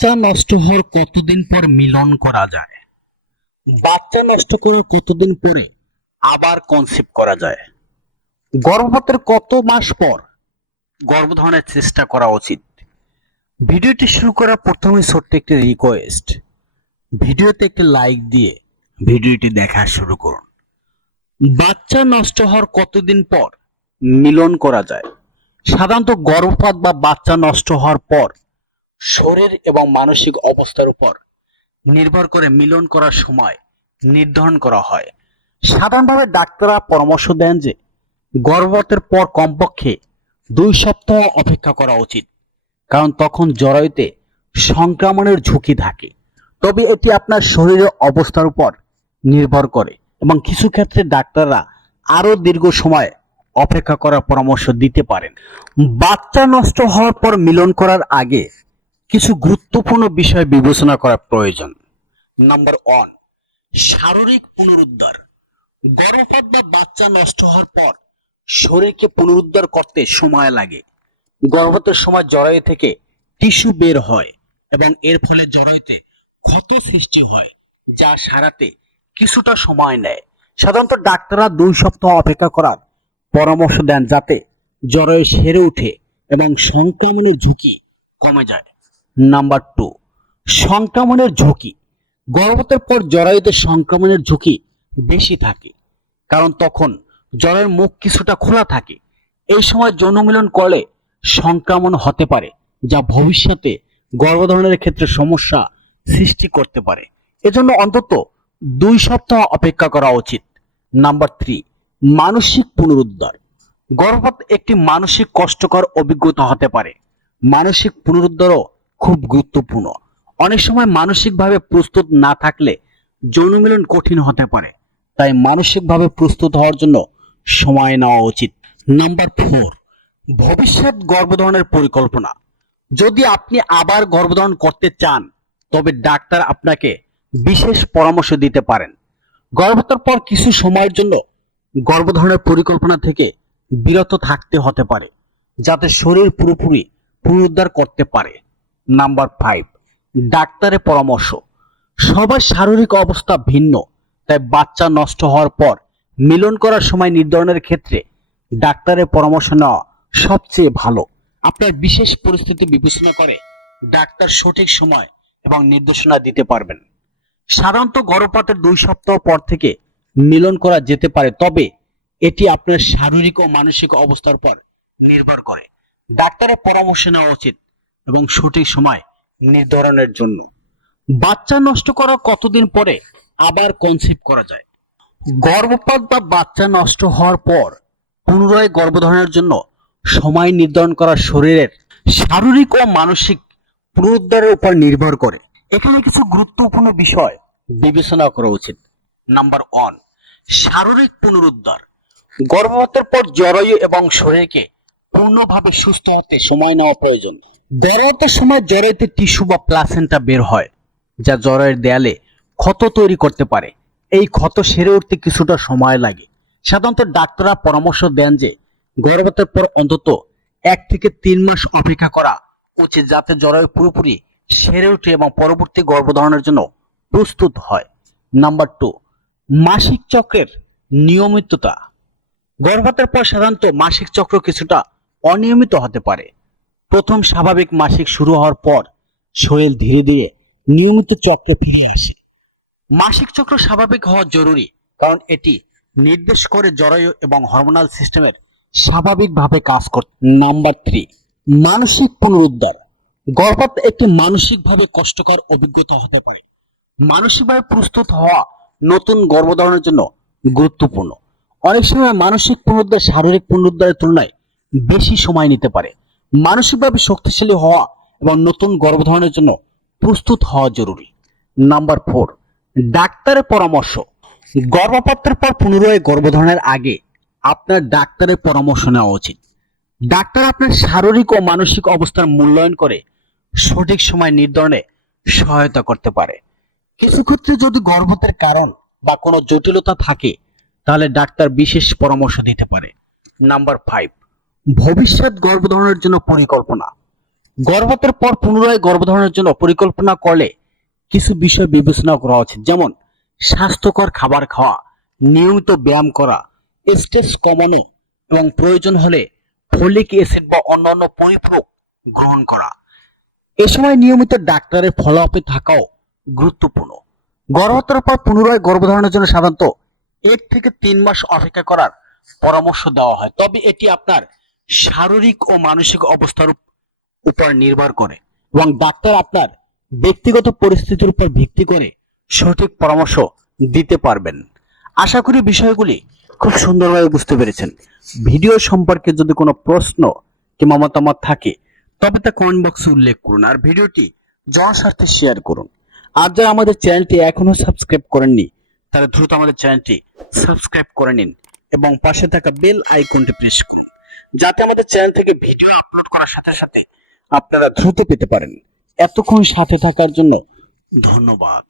বাচ্চা নষ্ট হওয়ার কতদিন পর মিলন করা যায়? বাচ্চা নষ্ট করার কতদিন পরে আবার কনসেপ্ট করা যায়? গর্ভপাতের কত মাস পর গর্ভধারণের চেষ্টা করা উচিত? ভিডিওটি শুরু করার প্রথমে ছোট্ট একটি রিকোয়েস্ট ভিডিওতে একটি লাইক দিয়ে ভিডিওটি দেখা শুরু করুন। বাচ্চা নষ্ট হওয়ার কতদিন পর মিলন করা যায়? সাধারণত গর্ভপাত বা বাচ্চা নষ্ট হওয়ার পর শরীর এবং মানসিক অবস্থার উপর নির্ভর করে মিলন করার সময় নির্ধারণ করা হয়। সাধারণভাবে ডাক্তাররা পরামর্শ দেন যে গর্ভপাতের পর কমপক্ষে দুই সপ্তাহ অপেক্ষা করা উচিত, কারণ তখন জরায়ুতে সংক্রমণের ঝুঁকি থাকে। তবে এটি আপনার শরীরের অবস্থার উপর নির্ভর করে এবং কিছু ক্ষেত্রে ডাক্তাররা আরও দীর্ঘ সময় অপেক্ষা করার পরামর্শ দিতে পারেন। বাচ্চা নষ্ট হওয়ার পর মিলন করার আগে কিছু গুরুত্বপূর্ণ বিষয় বিবেচনা করা প্রয়োজন। নাম্বার ওয়ান শারীরিক পুনরুদ্ধার। গর্ভপাত বা বাচ্চা নষ্ট হওয়ার পর শরীরকে পুনরুদ্ধার করতে সময় লাগে। গর্ভপাতের সময় জরায়ু থেকে টিস্যু বের হয় এবং এর ফলে জরায়ুতে ক্ষত সৃষ্টি হয়, যা সারাতে কিছুটা সময় নেয়। সাধারণত ডাক্তাররা দুই সপ্তাহ অপেক্ষা করার পরামর্শ দেন যাতে জরায়ু সেরে ওঠে এবং সংক্রমণের ঝুঁকি কমে যায়। নাম্বার টু, সংক্রমণের ঝুঁকি। গর্ভপাতের পর জরায়ুতে সংক্রমণের ঝুঁকি বেশি থাকে, কারণ তখন জরায়ুর মুখ কিছুটা খোলা থাকে। এই সময় যৌনমিলন করলে সংক্রমণ হতে পারে, যা ভবিষ্যতে গর্ভধারণের ক্ষেত্রে সমস্যা সৃষ্টি করতে পারে। এজন্য অন্তত দুই সপ্তাহ অপেক্ষা করা উচিত। নাম্বার থ্রি, মানসিক পুনরুদ্ধার। গর্ভপাত একটি মানসিক কষ্টকর অভিজ্ঞতা হতে পারে। মানসিক পুনরুদ্ধারও খুব গুরুত্বপূর্ণ। অনেক সময় মানসিকভাবে প্রস্তুত না থাকলে যৌনমিলন কঠিন হতে পারে। তাই মানসিকভাবে প্রস্তুত হওয়ার জন্য সময় নেওয়া উচিত। নাম্বার ফোর, ভবিষ্যৎ গর্ভধারণের পরিকল্পনা। যদি আপনি আবার গর্ভধারণ করতে চান, তবে ডাক্তার আপনাকে বিশেষ পরামর্শ দিতে পারেন। গর্ভপাতের পর কিছু সময়ের জন্য গর্ভধারণের পরিকল্পনা থেকে বিরত থাকতে হতে পারে, যাতে শরীর পুরোপুরি পুনরুদ্ধার করতে পারে। নাম্বার ফাইভ ডাক্তারের পরামর্শ। সবার শারীরিক অবস্থা ভিন্ন, তাই বাচ্চা নষ্ট হওয়ার পর মিলন করার সময় নির্ধারণের ক্ষেত্রে ডাক্তারের পরামর্শ নেওয়া সবচেয়ে ভালো। আপনার বিশেষ পরিস্থিতি বিবেচনা করে ডাক্তার সঠিক সময় এবং নির্দেশনা দিতে পারবেন। সাধারণত গর্ভপাতের দুই সপ্তাহ পর থেকে মিলন করা যেতে পারে, তবে এটি আপনার শারীরিক ও মানসিক অবস্থার উপর নির্ভর করে। ডাক্তারের পরামর্শ নেওয়া উচিত এবং সঠিক সময় নির্ধারণের জন্য। বাচ্চা নষ্ট করার কতদিন পরে আবার কনসিভ করা যায়? গর্ভপাত বা বাচ্চা নষ্ট হওয়ার পর পুনরায় গর্ভধারণের জন্য সময় নির্ধারণ করা শরীরের শারীরিক ও মানসিক পুনরুদ্ধারের উপর নির্ভর করে। এখানে কিছু গুরুত্বপূর্ণ বিষয় বিবেচনা করা উচিত। নাম্বার ওয়ান শারীরিক পুনরুদ্ধার। গর্ভপাতের পর জরায়ু এবং শরীরকে পূর্ণভাবে সুস্থ হতে সময় নেওয়া প্রয়োজন। গর্ভপাতের সময় জরায়ুতে টিস্যু বা প্লাসেন্টা বের হয়, যা জরায়ুর দেয়ালে ক্ষত তৈরি করতে পারে। এই ক্ষত সেরে উঠতে কিছুটা সময় লাগে। সাধারণত ডাক্তাররা পরামর্শ দেন যে, গর্ভপাতের পর অন্তত এক থেকে তিন মাস অপেক্ষা করা উচিত, যাতে জরায়ু পুরোপুরি সেরে ওঠে এবং পরবর্তী গর্ভধারণের জন্য প্রস্তুত হয়। নাম্বার টু, মাসিক চক্রের নিয়মিততা। গর্ভপাতের পর সাধারণত মাসিক চক্র কিছুটা অনিয়মিত হতে পারে। প্রথম স্বাভাবিক মাসিক শুরু হওয়ার পর শরীর ধীরে ধীরে নিয়মিত চক্রে ফিরে আসে। মাসিক চক্র স্বাভাবিক হওয়া জরুরি, কারণ এটি নির্দেশ করে জরায়ু এবং হরমোনাল সিস্টেমের স্বাভাবিকভাবে কাজ করতে নাম্বার থ্রি মানসিক পুনরুদ্ধার। গর্ভপাত একটি মানসিকভাবে কষ্টকর অভিজ্ঞতা হতে পারে। মানসিকভাবে প্রস্তুত হওয়া নতুন গর্ভধারণের জন্য গুরুত্বপূর্ণ। অনেক সময় মানসিক পুনরুদ্ধার শারীরিক পুনরুদ্ধারের তুলনায় বেশি সময় নিতে পারে। মানসিকভাবে শক্তিশালী হওয়া এবং নতুন গর্ভধারণের জন্য প্রস্তুত হওয়া জরুরি। নাম্বার ফোর, ডাক্তারের পরামর্শ। গর্ভপাতের পর পুনরায় গর্ভধারণের আগে আপনার ডাক্তারের পরামর্শ নেওয়া উচিত। ডাক্তার আপনার শারীরিক ও মানসিক অবস্থার মূল্যায়ন করে সঠিক সময় নির্ধারণে সহায়তা করতে পারে। কিছু ক্ষেত্রে যদি গর্ভপাতের কারণ বা কোনো জটিলতা থাকে, তাহলে ডাক্তার বিশেষ পরামর্শ দিতে পারে। নাম্বার ফাইভ ভবিষ্যৎ গর্ভধারণের জন্য পরিকল্পনা। গর্ভপাতের পর পুনরায় গর্ভধারণের জন্য পরিকল্পনা করলে কিছু বিষয় বিবেচনা করা উচিত। যেমন, স্বাস্থ্যকর খাবার খাওয়া, নিয়মিত ব্যায়াম করা স্ট্রেস কমানো এবং প্রয়োজন হলে ফলিক অ্যাসিড বা অন্যান্য পরিপূরক গ্রহণ করা। এ সময় নিয়মিত ডাক্তারের ফলো আপে থাকাও গুরুত্বপূর্ণ। গর্ভপাতের পর পুনরায় গর্ভধারণের জন্য সাধারণত এক থেকে তিন মাস অপেক্ষা করার পরামর্শ দেওয়া হয়। তবে এটি আপনার শারীরিক ও মানসিক অবস্থার উপর নির্ভর করে এবং ডাক্তার আপনার ব্যক্তিগত পরিস্থিতির উপর ভিত্তি করে সঠিক পরামর্শ দিতে পারবেন। আশা করি বিষয়গুলি খুব সুন্দরভাবে বুঝতে পেরেছেন। ভিডিও সম্পর্কে যদি কোনো প্রশ্ন কিংবা মতামত থাকে, তবে তা কমেন্ট বক্সে উল্লেখ করুন আর ভিডিওটি জনস্বার্থে শেয়ার করুন। আর যারা আমাদের চ্যানেলটি এখনও সাবস্ক্রাইব করেননি, তারা দ্রুত আমাদের চ্যানেলটি সাবস্ক্রাইব করে নিন এবং পাশে থাকা বেল আইকনটি প্রেস করুন। যাতে আমাদের চ্যানেল থেকে ভিডিও আপলোড করার সাথে সাথে আপনারা দ্রুত পেতে পারেন। এতক্ষণ সাথে থাকার জন্য ধন্যবাদ।